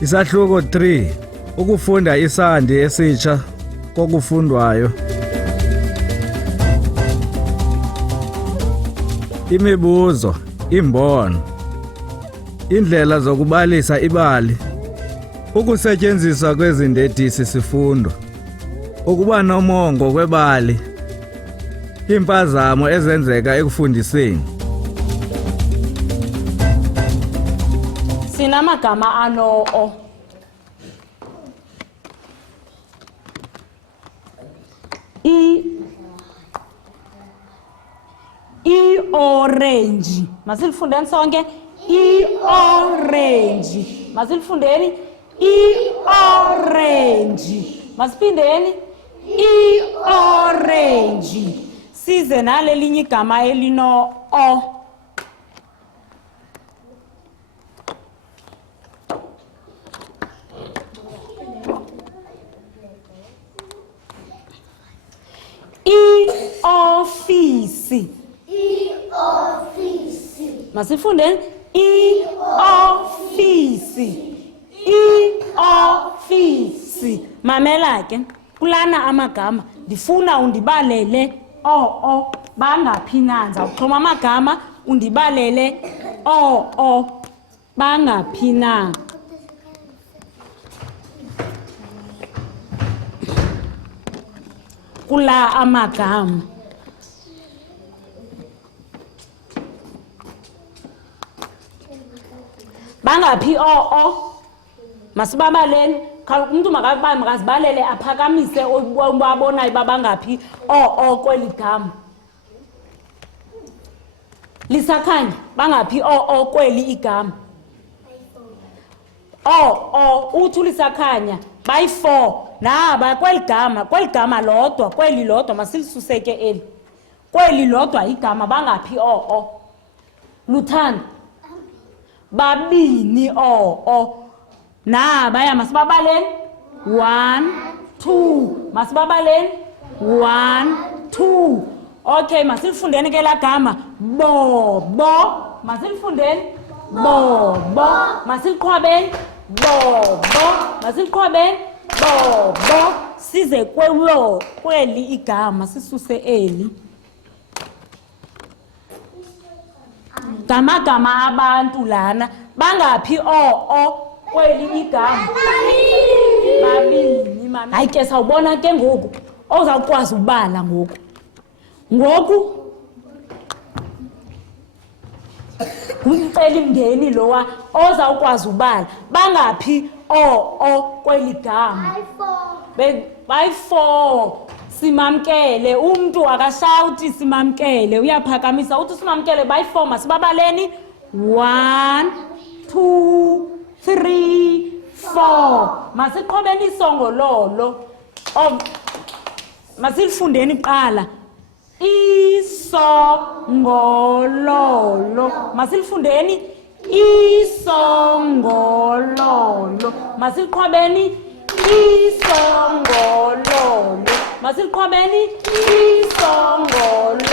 Isahluko 3. Ukufunda isandi esitsha kokufundwayo. Imibuzo, imbono. Indlela zokubalisa ibali. Ukusetyenziswa kwezindedisi sifundo. Ukuba nomongo kwebali. Impazamo ezenzeka ekufundiseni. Sinamagama ano-o. I-orange. Masilifundeni sonke. I-orange. Masilifundeni. I-orange. Masiphindeni. I-orange. Size nalelinye igama elino-o. I-ofisi. I-ofisi. Masifundeni. I-ofisi. I-ofisi. Mamela ke. Kulana amagama. Ndifuna undibalele o bangaphi nanza. Uxhoma amagama undibalele o bangaphi na. Kula amagama. Bangaphi o masibabaleni. Umuntu makazibalele aphakamise obabonayo babangaphi o kweli gama. Lisakhanya bangaphi o kweli igama. Uthi lisakhanya bayi4 naba kweli gama lodwa kweli lodwa masilisuseke eli. Kweli lodwa igama bangaphi o. Luthando babini o nabaya masibabaleni 1 2 masibabaleni 1 2. Okay, masilifundeni ke la gama bobo. Masilifundeni bobo. Masiliqhwabeni bobo. Masiliqhwabeni bobo. Size kweli igama sisuse eli. Gama abantu lana bangaphi o kweli igama. Babini mama. Hayi ke sawubona ke ngoku ozawukwazi ubala ngoku. Umceli mngeni lowa ozawukwazi ubala bangaphi o kweli gama. Bayi4. Simamkele umuntu akashawuti simamkele uyaphakamisa uthi simamkele bayi4 masibabaleni 1 2 3 4. Masiqhobeni isongololo. Masilifundeni qala isongololo. Masilifundeni isongololo. Masiliqhobeni isongololo. Masiliqhobeni isongololo.